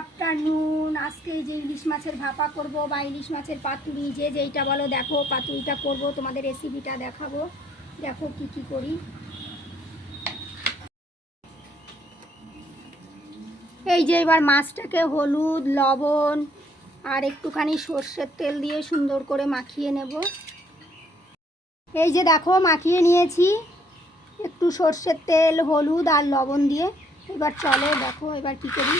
Afternoon আজকে যে ইলিশ মাছের ভাপা করব বা ইলিশ মাছের পাতুরি, যে যেইটা বলো, দেখো পাতুরিটা করব, তোমাদের রেসিপিটা দেখাবো। দেখো কি কি করি। এই যে এবার মাছটাকে হলুদ, লবণ আর একটুখানি সর্ষের তেল দিয়ে সুন্দর করে মাখিয়ে নেব। এই যে দেখো, মাখিয়ে নিয়েছি। একটু সর্ষের তেল, হলুদ আর লবণ দিয়ে। এবার চলো দেখো এবার কি করি।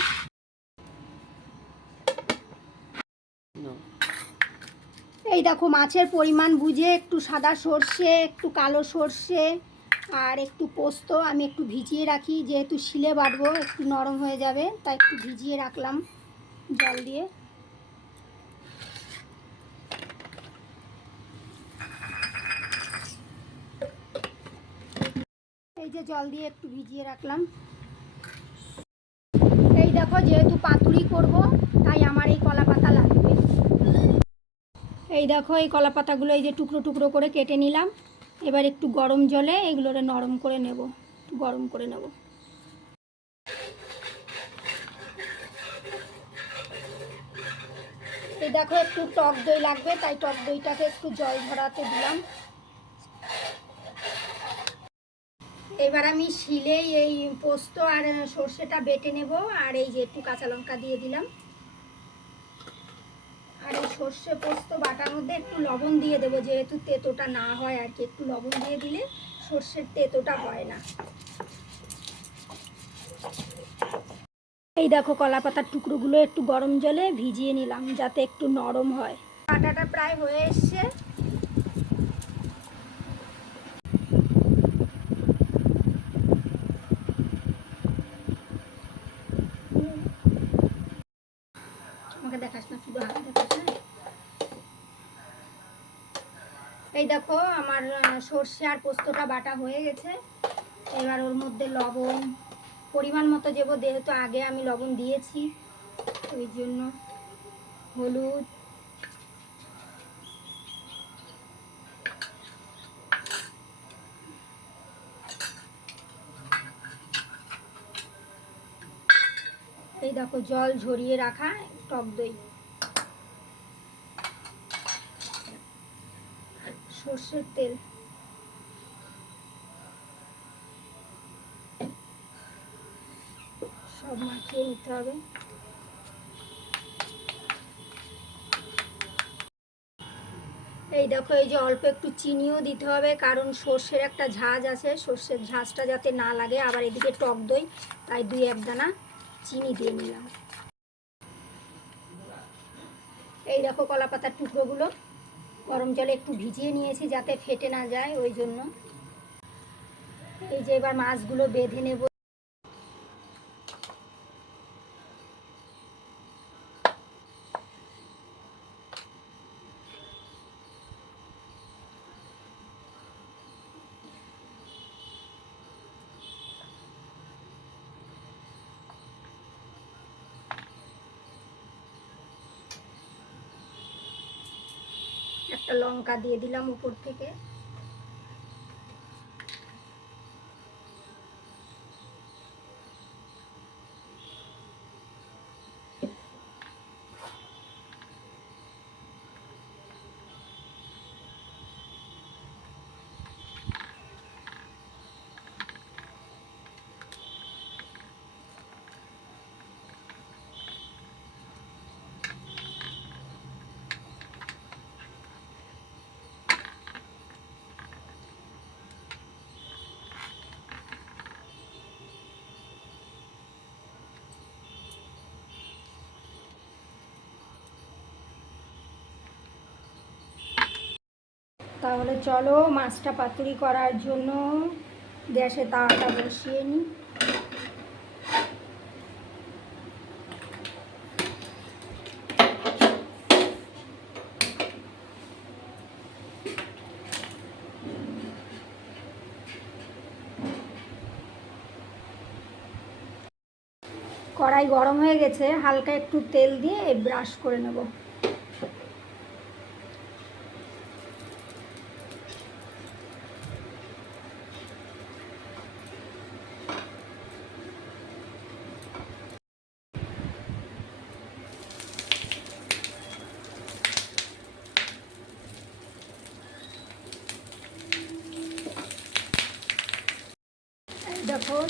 এই দেখো মাছের পরিমাণ বুঝে একটু সাদা সর্ষে, একটু কালো সর্ষে আর একটু পোস্ত আমি একটু ভিজিয়ে রাখি। যেহেতু শিলে বাটবো, একটু নরম হয়ে যাবে, তাই একটু ভিজিয়ে রাখলাম জল দিয়ে। এই যে জল দিয়ে একটু ভিজিয়ে রাখলাম। এই দেখো, যেহেতু পাতুরি করব, তাই আমার এই কলা পাতা এই দেখো, এই কলা পাতাগুলো এই যে টুকরো টুকরো করে কেটে নিলাম। এবার একটু গরম জলে এগুলোরে নরম করে নেব, একটু গরম করে নেব। এই দেখো, একটু টক দই লাগবে, তাই টক দইটাকে একটু জল ভরাতে দিলাম। এবার আমি শিলেই এই পোস্ত আর সর্ষেটা বেটে নেব, আর এই যে একটু কাঁচা লঙ্কা দিয়ে দিলাম। আর এই সর্ষে পোস্ত বাটার মধ্যে একটু লবণ দিয়ে দেবো, যেহেতু তেতোটা না হয় আর কি, একটু লবণ দিয়ে দিলে সর্ষের তেতোটা হয় না। এই দেখো কলা পাতার টুকরোগুলো একটু গরম জলে ভিজিয়ে নিলাম, যাতে একটু নরম হয়। বাটাটা প্রায় হয়ে এসছে। এই দেখো আমার সর্ষে আর পোস্তটা বাটা হয়ে গেছে। এবার ওর মধ্যে লবণ, পরিমাণ মতো দেবো, যেহেতু আগে আমি লবণ দিয়েছি। ওই জন্য হলুদ। এই দেখো জল ঝরিয়ে রাখা টক দই। সর্ষের তেল। সব মাখিয়ে নিতে হবে। এই দেখো, এই যে অল্প একটু চিনিও দিতে হবে, কারণ সর্ষের একটা ঝাঁজ আছে। সর্ষের ঝাঁজটা যাতে না লাগে, আবার এদিকে টক দই, তাই দুই এক দানা চিনি দিয়ে নিলাম। এই দেখো কলা পাতার টুকরোগুলো। গরম জলে একটু ভিজিয়ে নিয়েছি যাতে ফেটে না যায়, ওই জন্য। এই যে এবার মাছগুলো বেঁধে নেব একটা লঙ্কা দিয়ে দিলাম উপর থেকে। তাহলে চলো মাছটা পাতুরি করার জন্য গ্যাসে তাওয়াটা বসিয়ে নিই। কড়াই গরম হয়ে গেছে, হালকা একটু তেল দিয়ে ব্রাশ করে নেব।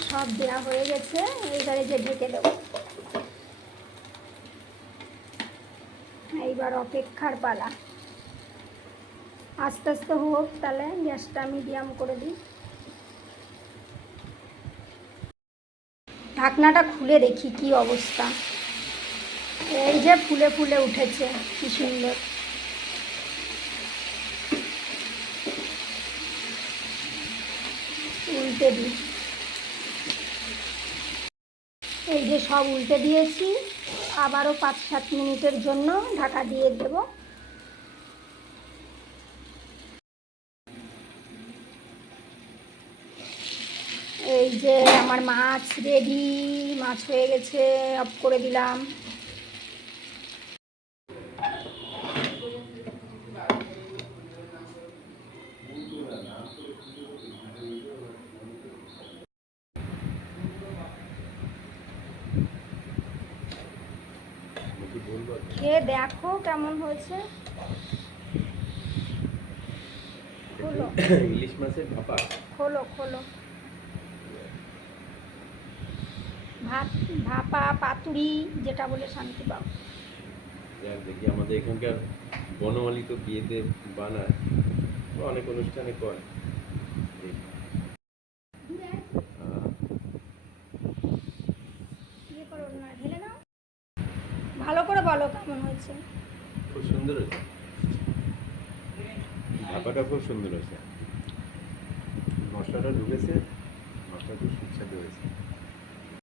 সব দেওয়া হয়ে গেছে এইবারে যে ঢেকে দেবো। এইবার অপেক্ষার পালা। আস্তে আস্তে হোক তাহলে, গ্যাসটা মিডিয়াম করে দিই। ঢাকনাটা খুলে দেখি কি অবস্থা। এই যে ফুলে ফুলে উঠেছে, কি সুন্দর। উল্টে দিই এই যে সব উল্টে দিয়েছি। আবারও পাঁচ, সাত মিনিটের জন্য ঢাকা দিয়ে দেব। এই যে আমার মাছ রেডি মাছ হয়ে গেছে অফ করে দিলাম। দেখো কেমন হয়েছে। খোলো। ইলিশ মাছের ভাপা। খোলো খোলো। ভাত ভাপা পাতুরি যেটা বলে শান্তি পাও। যাক দেখি আমাদের এখানকার বনমালী তো বিয়েতে বানায়। অনেক অনুষ্ঠানে করে দেখি। আহ, ইয়ে করো না ঢেলে নাও ভালো করে বলো কেমন হয়েছে? খুব সুন্দর হয়েছে। ঢাকাটা খুব সুন্দর হয়েছে। মশলাটা ঢুকেছে মশলা খুব সুস্বাদু হয়েছে।